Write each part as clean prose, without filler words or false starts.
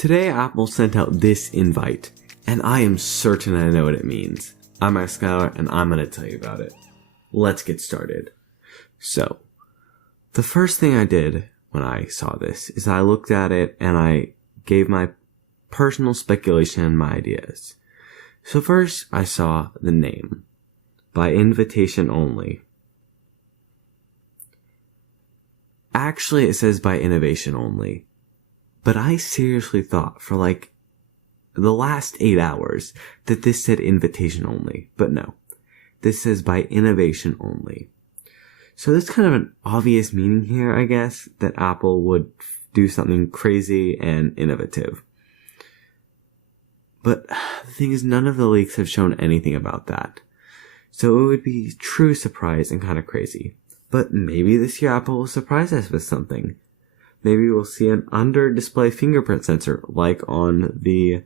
Today Apple sent out this invite, and I am certain I know what it means. I'm Max Skylar, and I'm going to tell you about it. Let's get started. So, the first thing I did when I saw this is I looked at it and I gave my personal speculation and my ideas. So first, I saw the name, by invitation only. Actually, it says by innovation only. But I seriously thought for like the last 8 hours that this said invitation only. But no, this says by innovation only. So there's kind of an obvious meaning here, I guess, that Apple would do something crazy and innovative. But the thing is, none of the leaks have shown anything about that. So it would be true surprise and kind of crazy. But maybe this year Apple will surprise us with something. Maybe we'll see an under-display fingerprint sensor like on the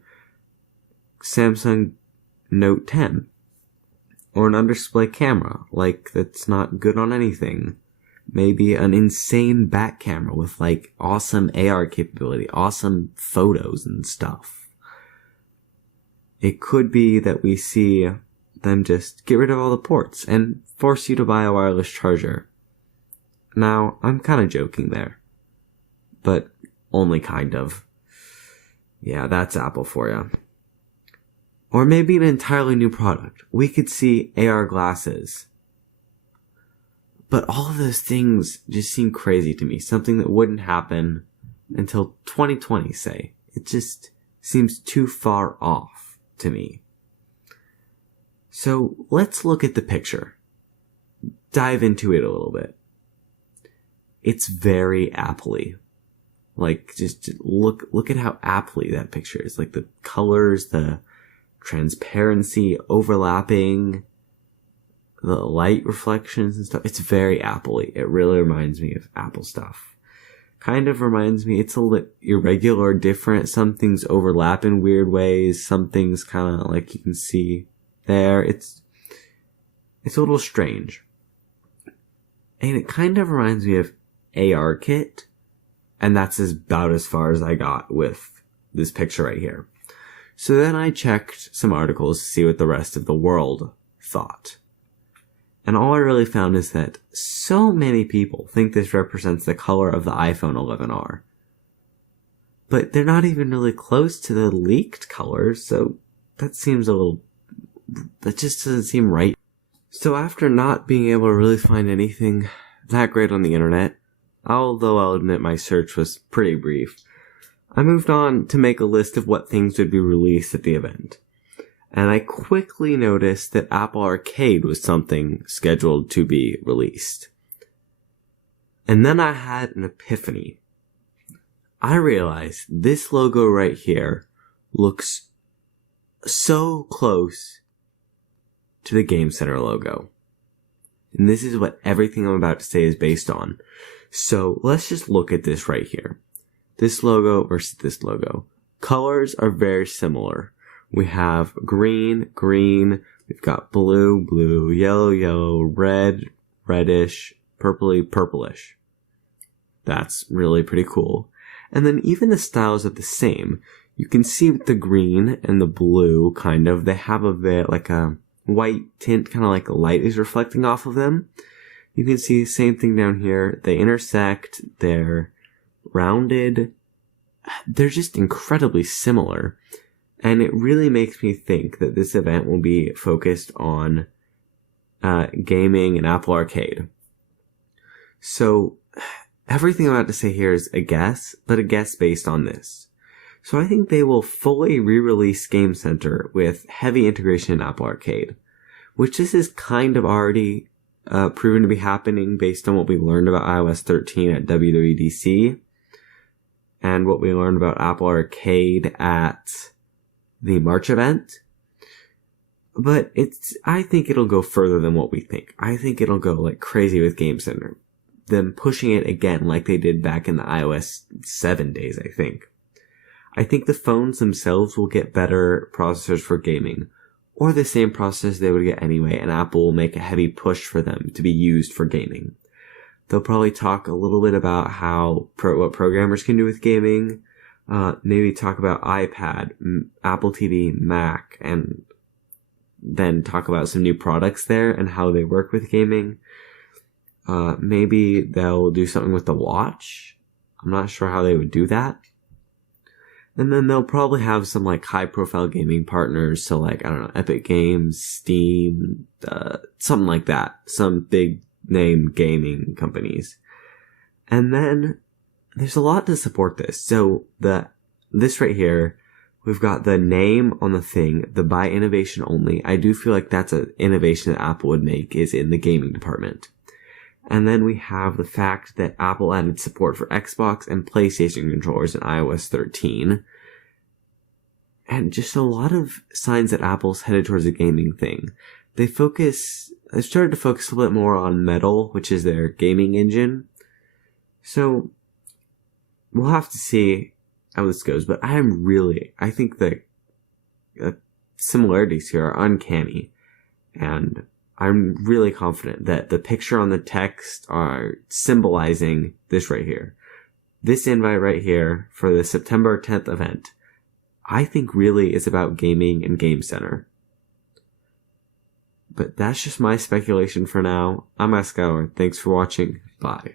Samsung Note 10. Or an under-display camera like that's not good on anything. Maybe an insane back camera with like awesome AR capability, awesome photos and stuff. It could be that we see them just get rid of all the ports and force you to buy a wireless charger. Now, I'm kind of joking there. But only kind of. Yeah, that's Apple for you. Or maybe an entirely new product. We could see AR glasses. But all of those things just seem crazy to me. Something that wouldn't happen until 2020, say. It just seems too far off to me. So let's look at the picture. Dive into it a little bit. It's very Apple-y. Like, just look at how Apple-y that picture is. Like, the colors, the transparency, overlapping, the light reflections and stuff. It's very Apple-y. It really reminds me of Apple stuff. Kind of reminds me, it's a little irregular, different. Some things overlap in weird ways. Some things kind of, like, you can see there. It's a little strange. And it kind of reminds me of ARKit. And that's about as far as I got with this picture right here. So then I checked some articles to see what the rest of the world thought. And all I really found is that so many people think this represents the color of the iPhone 11R. But they're not even really close to the leaked colors, so that just doesn't seem right. So after not being able to really find anything that great on the internet, although I'll admit my search was pretty brief, I moved on to make a list of what things would be released at the event. And I quickly noticed that Apple Arcade was something scheduled to be released. And then I had an epiphany. I realized this logo right here looks so close to the Game Center logo. And this is what everything I'm about to say is based on. So let's just look at this right here. This logo versus this logo. Colors are very similar. We have green, we've got blue, yellow, red, reddish, purplish. That's really pretty cool. And then even the styles are the same. You can see with the green and the blue, kind of, they have a bit like a white tint, kind of like light is reflecting off of them. You can see the same thing down here. They intersect, they're rounded. They're just incredibly similar. And it really makes me think that this event will be focused on gaming and Apple Arcade. So everything I'm about to say here is a guess, but a guess based on this. So I think they will fully re-release Game Center with heavy integration in Apple Arcade, which this is kind of already proven to be happening based on what we learned about iOS 13 at WWDC and what we learned about Apple Arcade at the March event. But I think it'll go further than what we think. I think it'll go like crazy with Game Center. Them pushing it again like they did back in the iOS 7 days, I think. I think the phones themselves will get better processors for gaming, or the same processors they would get anyway, and Apple will make a heavy push for them to be used for gaming. They'll probably talk a little bit about what programmers can do with gaming, Maybe talk about iPad, Apple TV, Mac, and then talk about some new products there and how they work with gaming. Maybe they'll do something with the watch. I'm not sure how they would do that. And then they'll probably have some like high profile gaming partners. So like, I don't know, Epic Games, Steam, something like that. Some big name gaming companies. And then there's a lot to support this. So this right here, we've got the name on the thing, the buy innovation only. I do feel like that's an innovation that Apple would make is in the gaming department. And then we have the fact that Apple added support for Xbox and PlayStation controllers in iOS 13. And just a lot of signs that Apple's headed towards a gaming thing. They've started to focus a little bit more on Metal, which is their gaming engine. So we'll have to see how this goes. But I think the similarities here are uncanny. And I'm really confident that the picture on the text are symbolizing this right here. This invite right here for the September 10th event, I think really is about gaming and Game Center. But that's just my speculation for now. I'm Askower. Thanks for watching. Bye.